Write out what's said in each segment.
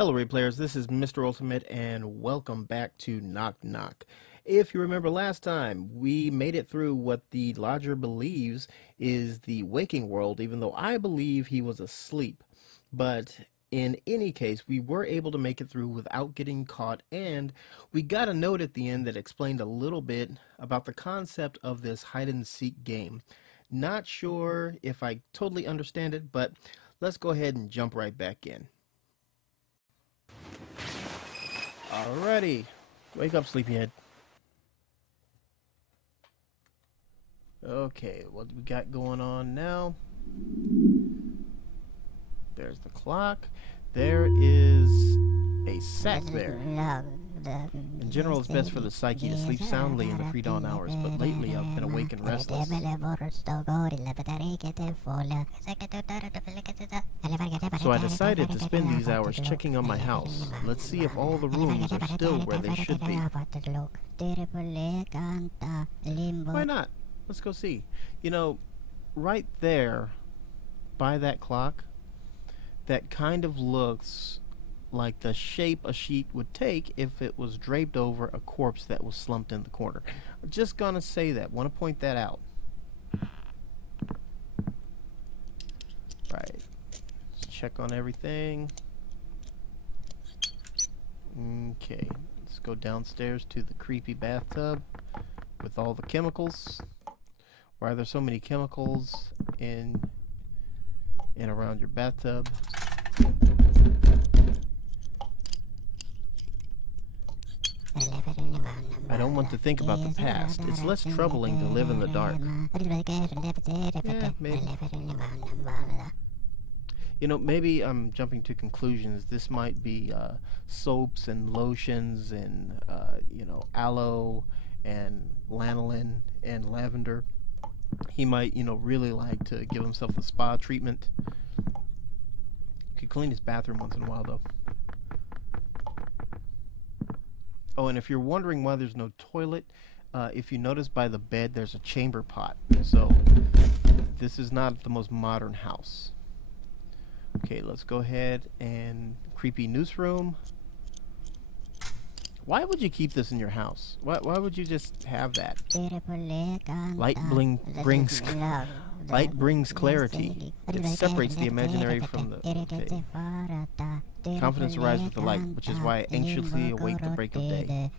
Hello, Ray Players. This is MisterUltimate, and welcome back to Knock Knock. If you remember last time, we made it through what the lodger believes is the waking world, even though I believe he was asleep. But in any case, we were able to make it through without getting caught, and we got a note at the end that explained a little bit about the concept of this hide-and-seek game. Not sure if I totally understand it, but let's go ahead and jump right back in. Alrighty, wake up, sleepyhead. Okay, what we got going on now? There's the clock. There is a sack there. In general, it's best for the psyche to sleep soundly in the pre-dawn hours, but lately I've been awake and restless. So I decided to spend these hours checking on my house. Let's see if all the rooms are still where they should be. Why not? Let's go see. You know, right there, by that clock, that kind of looks like the shape a sheet would take if it was draped over a corpse that was slumped in the corner. I'm just gonna say that. Want to point that out. Right. Let's check on everything. Okay. Let's go downstairs to the creepy bathtub with all the chemicals. Why are there so many chemicals in and around your bathtub? I don't want to think about the past. It's less troubling to live in the dark. Yeah, maybe. You know, maybe I'm jumping to conclusions. This might be soaps and lotions and, you know, aloe and lanolin and lavender. He might, you know, really like to give himself a spa treatment. Could clean his bathroom once in a while, though. Oh, and if you're wondering why there's no toilet, if you notice by the bed, there's a chamber pot. So this is not the most modern house. Okay, let's go ahead and creepy newsroom. Why would you keep this in your house? Why would you just have that? Light brings clarity. It separates the imaginary from the... Okay. Confidence arrives with the light, which is why I anxiously await the break of day.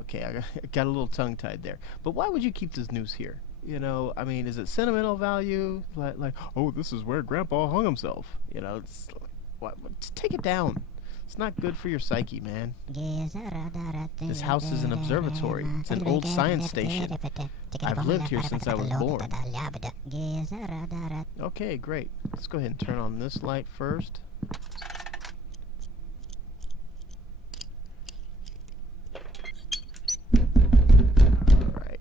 Okay, I got a little tongue-tied there. But why would you keep this news here? You know, I mean, is it sentimental value? Like, oh, this is where Grandpa hung himself. You know, it's like, what? Just take it down. It's not good for your psyche, man. This house is an observatory. It's an old science station. I've lived here since I was born. Okay, great. Let's go ahead and turn on this light first. Alright.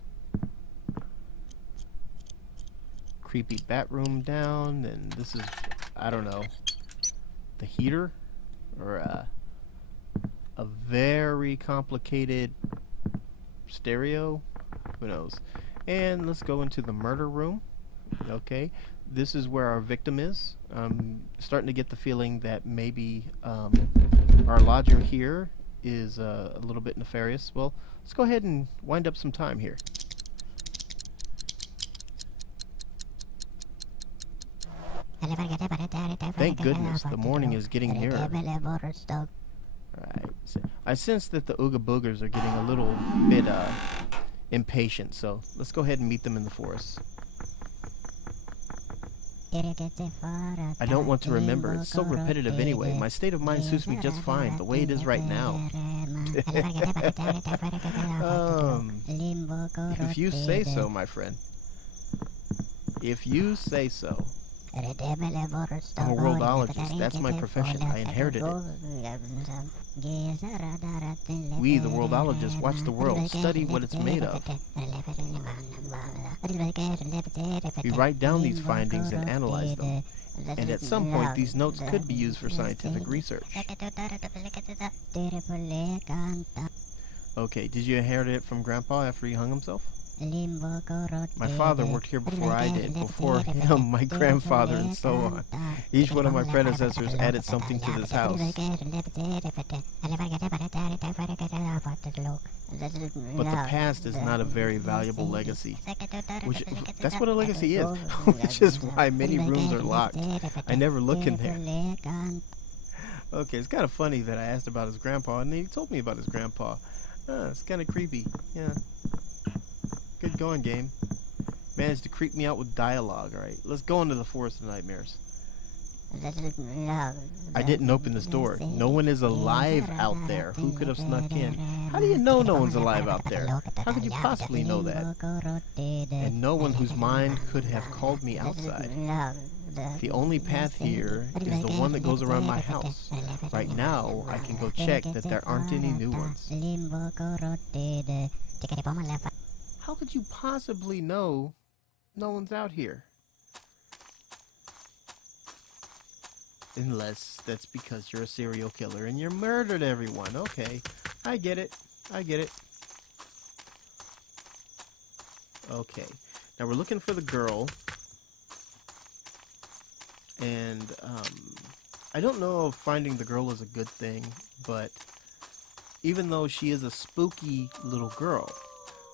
Creepy bat room down, and this is, I don't know, the heater? Or a very complicated stereo, who knows. And let's go into the murder room. Okay, this is where our victim is. I'm starting to get the feeling that maybe our lodger here is a little bit nefarious. Well, let's go ahead and wind up some time here. Thank goodness, the morning is getting nearer. Alright, so I sense that the Ooga Boogers are getting a little bit impatient, so let's go ahead and meet them in the forest. I don't want to remember, it's so repetitive anyway. My state of mind suits me just fine, the way it is right now. If you say so, my friend. If you say so. I'm a worldologist. That's my profession. I inherited it. We, the worldologists, watch the world, study what it's made of. We write down these findings and analyze them. And at some point, these notes could be used for scientific research. Okay, did you inherit it from Grandpa after he hung himself? My father worked here before I did, before my grandfather and so on. Each one of my predecessors added something to this house. But the past is not a very valuable legacy. That's what a legacy is, which is why many rooms are locked. I never look in there. Okay, it's kind of funny that I asked about his grandpa, and he told me about his grandpa. It's kind of creepy, yeah. Good going, game. Managed to creep me out with dialogue. Alright, let's go into the Forest of Nightmares. I didn't open this door. No one is alive out there. Who could have snuck in? How do you know no one's alive out there? How could you possibly know that? And no one whose mind could have called me outside. The only path here is the one that goes around my house. Right now, I can go check that there aren't any new ones. How could you possibly know no one's out here? Unless that's because you're a serial killer and you murdered everyone. Okay, I get it. I get it. Okay, now we're looking for the girl. And I don't know if finding the girl is a good thing, but even though she is a spooky little girl,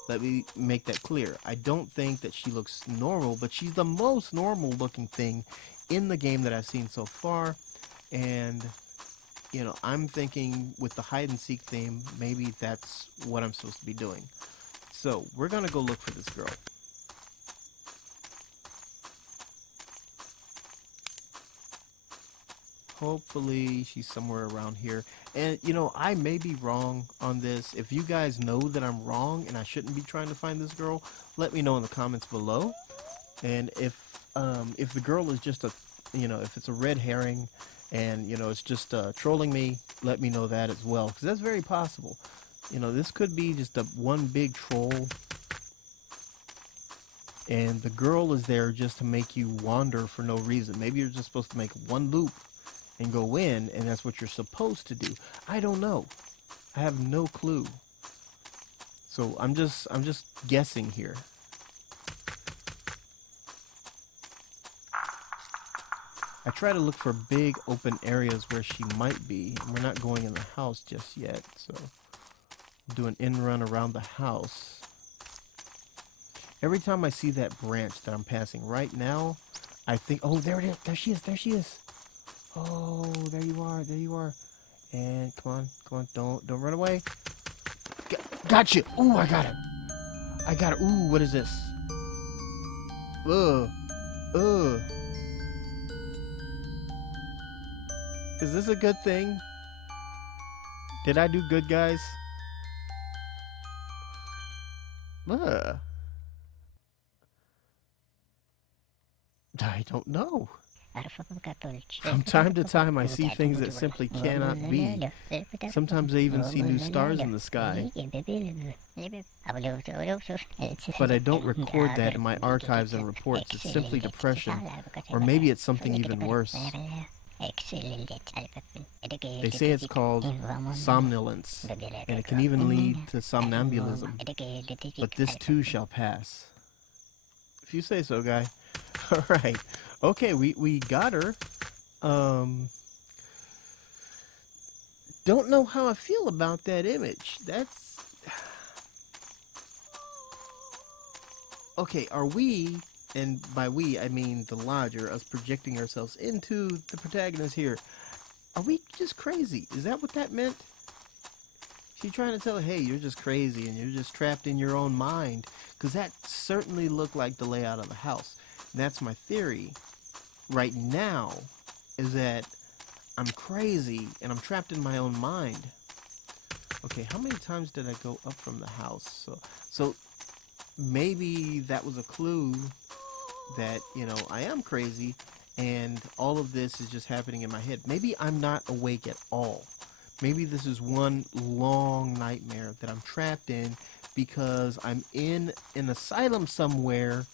let me make that clear. I don't think that she looks normal, but she's the most normal looking thing in the game that I've seen so far. And, you know, I'm thinking with the hide and seek theme, maybe that's what I'm supposed to be doing. So we're going to go look for this girl. Hopefully she's somewhere around here. And, you know, I may be wrong on this. If you guys know that I'm wrong and I shouldn't be trying to find this girl, let me know in the comments below. And if the girl is just a, you know, if it's a red herring and, you know, it's just trolling me, let me know that as well. Because that's very possible. You know, this could be just a one big troll. And the girl is there just to make you wander for no reason. Maybe you're just supposed to make one loop and go in, and that's what you're supposed to do. I don't know. I have no clue. So I'm just guessing here. I try to look for big open areas where she might be. We're not going in the house just yet, so I'll do an in run around the house. Every time I see that branch that I'm passing right now, I think, oh, there it is. There she is. There she is. Oh, there you are, there you are. And come on, don't run away. Gotcha. Ooh, I got it. I got it. Ooh, what is this? Ugh. Is this a good thing? Did I do good, guys? I don't know. From time to time, I see things that simply cannot be. Sometimes I even see new stars in the sky. But I don't record that in my archives and reports. It's simply depression. Or maybe it's something even worse. They say it's called somnolence, and it can even lead to somnambulism. But this too shall pass. If you say so, guy. Alright. Okay, we got her. Don't know how I feel about that image. That's... Okay, are we, and by we I mean the lodger, us projecting ourselves into the protagonist here, are we just crazy? Is that what that meant? She's trying to tell her, hey, you're just crazy and you're just trapped in your own mind. Because that certainly looked like the layout of the house. And that's my theory right now, is that I'm crazy and I'm trapped in my own mind. Okay, how many times did I go up from the house? So maybe that was a clue that, you know, I am crazy and all of this is just happening in my head. Maybe I'm not awake at all. Maybe this is one long nightmare that I'm trapped in because I'm in an asylum somewhere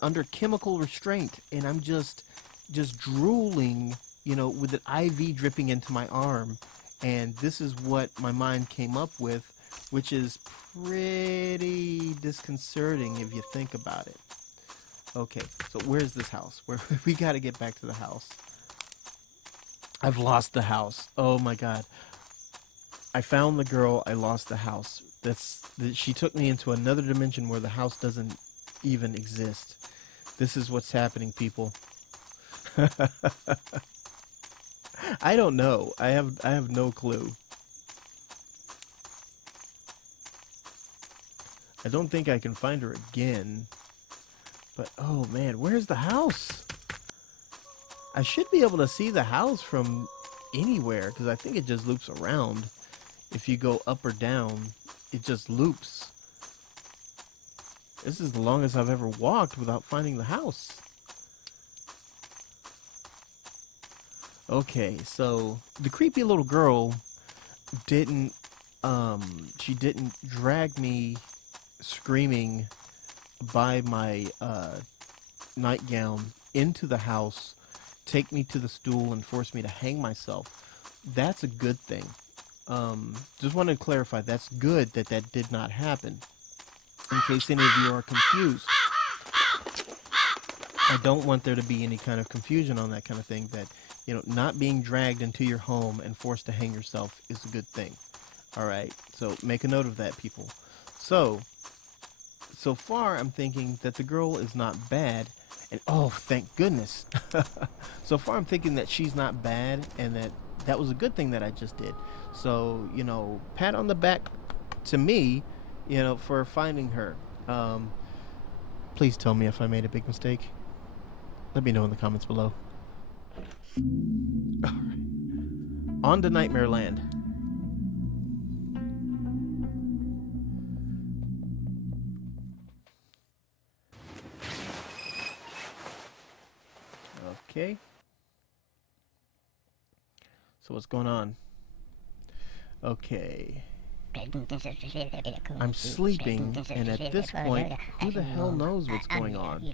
under chemical restraint, and I'm just drooling, you know, with an IV dripping into my arm, and this is what my mind came up with which is pretty disconcerting if you think about it. Okay, so where's this house? Where we got to get back to the house. I've lost the house. Oh my god. I found the girl, I lost the house. She took me into another dimension where the house doesn't even exist. This is what's happening, people. I don't know. I have no clue. I don't think I can find her again. But oh man, where's the house? I should be able to see the house from anywhere because I think it just loops around. If you go up or down, it just loops. This is the longest I've ever walked without finding the house. Okay, so the creepy little girl didn't drag me screaming by my nightgown into the house, take me to the stool, and force me to hang myself. That's a good thing. Just wanted to clarify, that's good that that did not happen. In case any of you are confused. I don't want there to be any kind of confusion on that kind of thing, that, you know, not being dragged into your home and forced to hang yourself is a good thing. Alright, so make a note of that, people. So far I'm thinking that the girl is not bad, and oh, thank goodness. So far I'm thinking that she's not bad, and that was a good thing that I just did. So, you know, pat on the back to me, you know, for finding her. Please tell me if I made a big mistake. Let me know in the comments below. All right. On to Nightmare Land. Okay. So what's going on? Okay. I'm sleeping, and at this point, who the hell knows what's going on?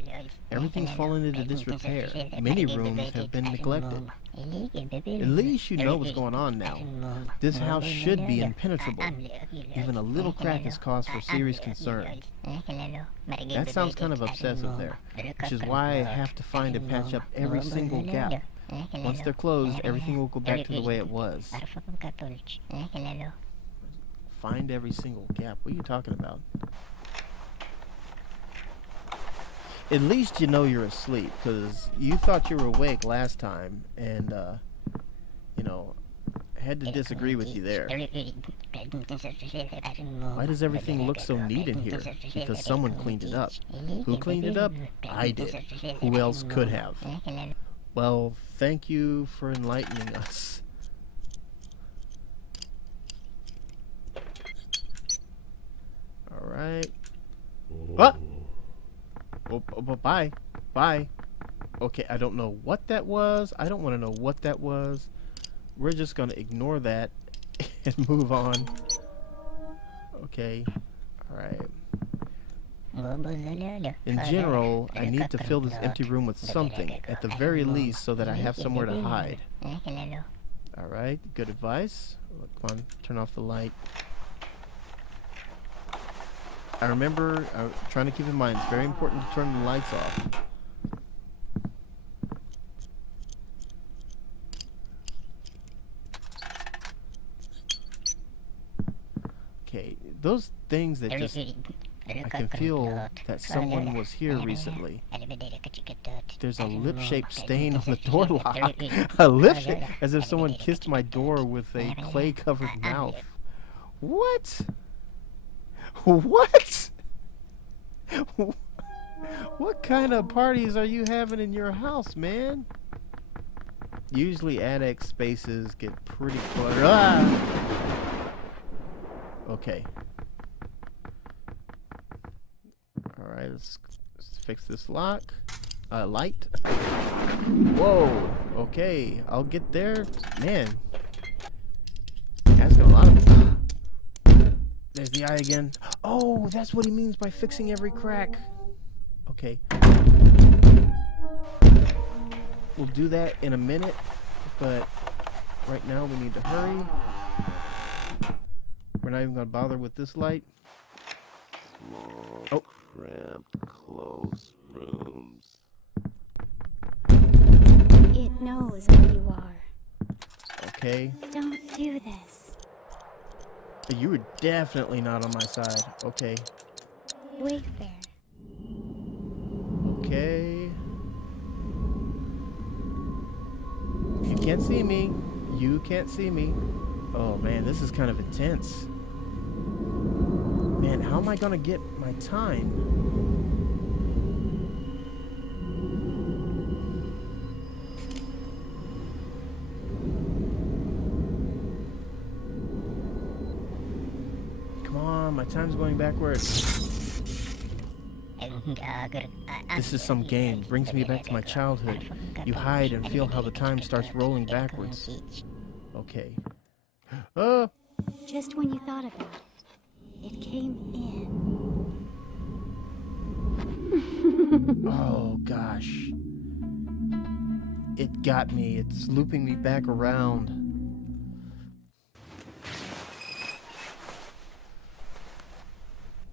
Everything's fallen into disrepair. Many rooms have been neglected. At least you know what's going on now. This house should be impenetrable. Even a little crack is cause for serious concern. That sounds kind of obsessive there, which is why I have to find and patch up every single gap. Once they're closed, everything will go back to the way it was. Find every single gap. What are you talking about? At least you know you're asleep, because you thought you were awake last time, and, you know, I had to disagree with you there. Why does everything look so neat in here? Because someone cleaned it up. Who cleaned it up? I did. Who else could have? Well, thank you for enlightening us. Alright. What? Oh, bye. Bye. Okay, I don't know what that was. I don't want to know what that was. We're just going to ignore that and move on. Okay. Alright. In general, I need to fill this empty room with something, at the very least, so that I have somewhere to hide. Alright, good advice. Come on, turn off the light. I remember, trying to keep in mind, it's very important to turn the lights off. Okay, those things that just... I can feel that someone was here recently. There's a lip-shaped stain on the door lock. A lip shape, as if someone kissed my door with a clay-covered mouth. What? What? What kind of parties are you having in your house, man? Usually attic spaces get pretty cluttered. Ah! Okay. Alright, let's fix this lock. Light. Whoa. Okay, I'll get there. Man. Asking a lot of... There's the eye again. Oh, that's what he means by fixing every crack. Okay. We'll do that in a minute, but right now we need to hurry. We're not even gonna bother with this light. Small, cramped, close rooms. It knows where you are. Okay. Don't do this. You were definitely not on my side. Okay. Wait there. Okay. You can't see me. You can't see me. Oh man, this is kind of intense. Man, how am I gonna get my time? Come on, my time's going backwards. This is some game. Brings me back to my childhood. You hide and feel how the time starts rolling backwards. Okay. Oh! Just when you thought about it, it came in. Oh gosh. It got me. It's looping me back around.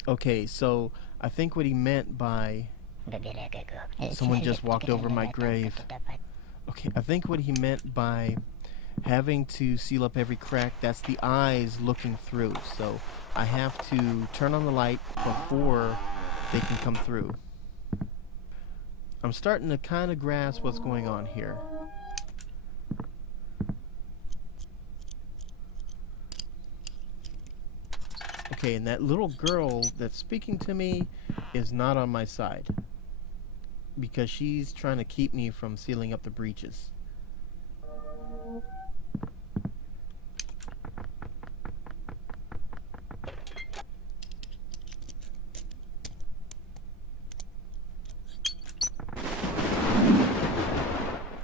Okay, so I think what he meant by someone just walked over my grave. Okay, I think what he meant by having to seal up every crack, that's the eyes looking through. So I have to turn on the light before they can come through. I'm starting to kind of grasp what's going on here. Okay, and that little girl that's speaking to me is not on my side because she's trying to keep me from sealing up the breaches.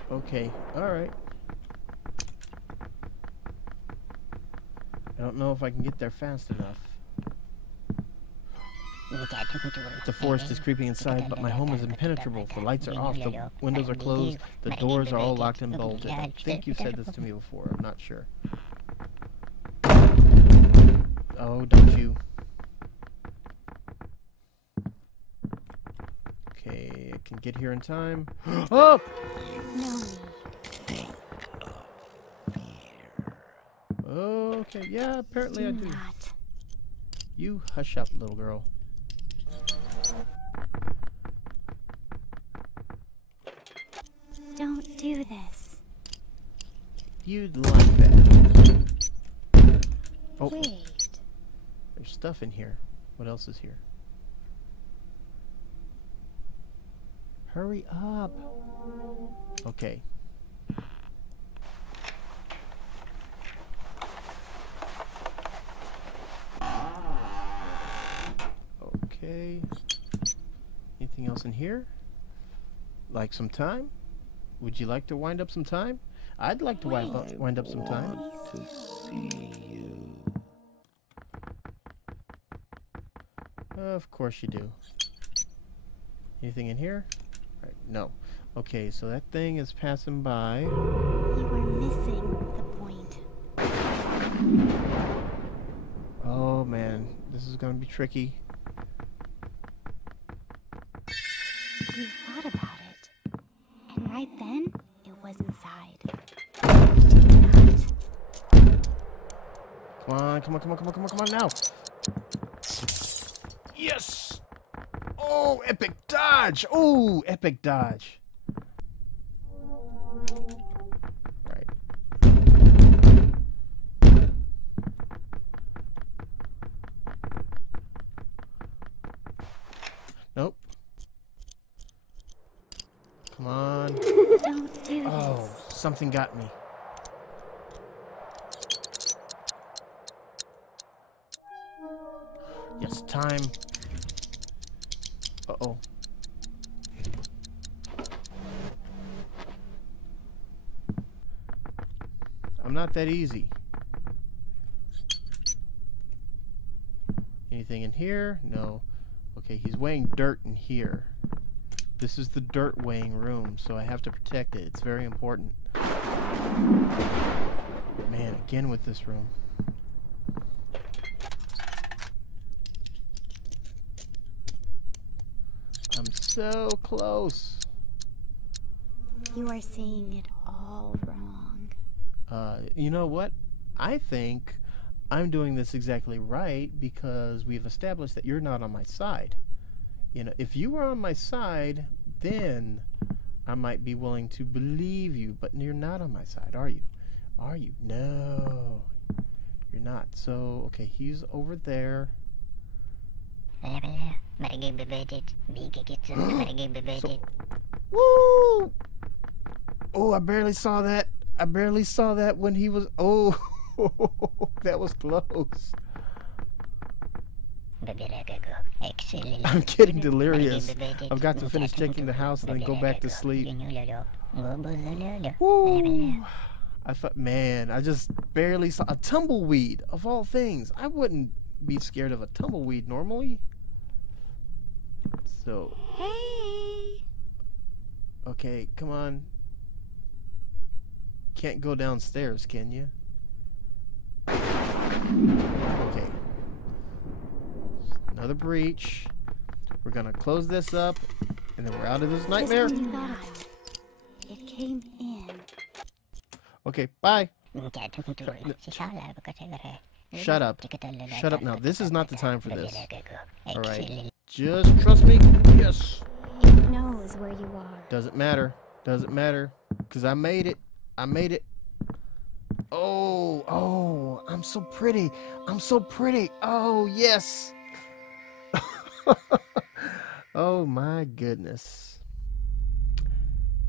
Okay, alright. I don't know if I can get there fast enough. The forest is creeping inside, but my home is impenetrable. The lights are off, the windows are closed, the doors are all locked and bolted. I think you said this to me before, I'm not sure. Oh, don't you. Okay, I can get here in time. Oh! No. Okay, yeah, apparently I do. Not. You hush up, little girl. Don't do this. You'd like that. Oh, Wait. there's stuff in here. What else is here? Hurry up. Okay. Okay. Anything else in here? Like some time? Would you like to wind up some time? I'd like to wind up some time. I want to see you. Of course you do. Anything in here? Right, no. Okay, so that thing is passing by. You were missing the point. Oh man, this is gonna be tricky. You thought about it. And right then, it was inside. Come on, come on, come on, come on, come on, come on now. Yes! Oh, epic dodge! Oh, epic dodge. Right. Nope. Come on. Don't do Oh, this. something got me. Yes, time. Uh-oh. I'm not that easy. Anything in here? No. Okay, he's weighing dirt in here. This is the dirt weighing room, so I have to protect it. It's very important. Man, again with this room. so close. You are seeing it all wrong. You know what? I think I'm doing this exactly right because we've established that you're not on my side. You know, if you were on my side, then I might be willing to believe you, but you're not on my side, are you? Are you? No, you're not. So, okay, he's over there. So, woo! Oh, I barely saw that. I barely saw that when he was. Oh, that was close. I'm getting delirious. I've got to finish checking the house and then go back to sleep. Woo! I thought, man, I just barely saw a tumbleweed of all things. I wouldn't be scared of a tumbleweed normally. So. Hey! Okay, come on. Can't go downstairs, can you? Okay. Another breach. We're gonna close this up, and then we're out of this nightmare. Just when you thought of it, it came in. Okay, bye. Shut up. Shut up now. This is not the time for this. Alright. Just trust me. Yes. It knows where you are. Doesn't matter. Doesn't matter. Because I made it. I made it. Oh, oh, I'm so pretty. I'm so pretty. Oh, yes. Oh, my goodness.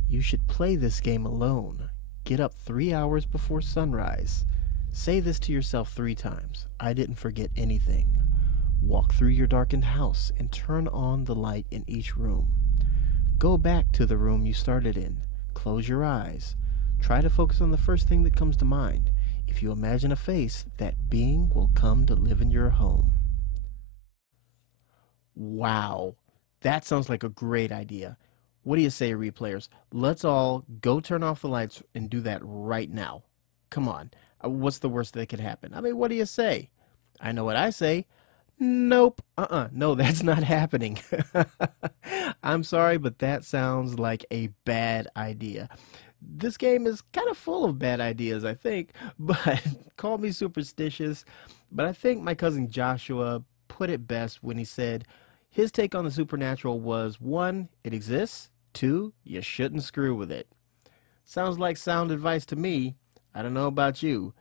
You should play this game alone. Get up 3 hours before sunrise. Say this to yourself 3 times. I didn't forget anything. Walk through your darkened house and turn on the light in each room. Go back to the room you started in. Close your eyes. Try to focus on the first thing that comes to mind. If you imagine a face, that being will come to live in your home. Wow, that sounds like a great idea. What do you say, replayers? Let's all go turn off the lights and do that right now. Come on, what's the worst that could happen? I mean, what do you say? I know what I say. Nope, no, that's not happening. I'm sorry, but that sounds like a bad idea. This game is kind of full of bad ideas, I think, but call me superstitious, but I think my cousin Joshua put it best when he said his take on the supernatural was 1, it exists, 2, you shouldn't screw with it. Sounds like sound advice to me. I don't know about you.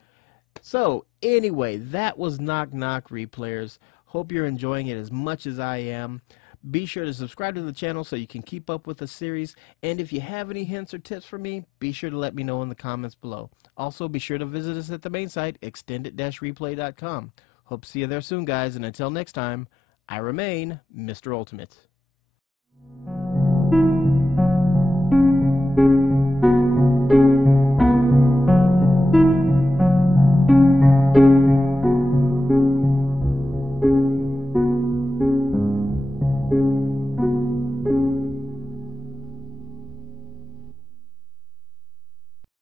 So, anyway, that was Knock Knock, replayers. Hope you're enjoying it as much as I am. Be sure to subscribe to the channel so you can keep up with the series. And if you have any hints or tips for me, be sure to let me know in the comments below. Also, be sure to visit us at the main site, extended-replay.com. Hope to see you there soon, guys. And until next time, I remain Mr. Ultimate.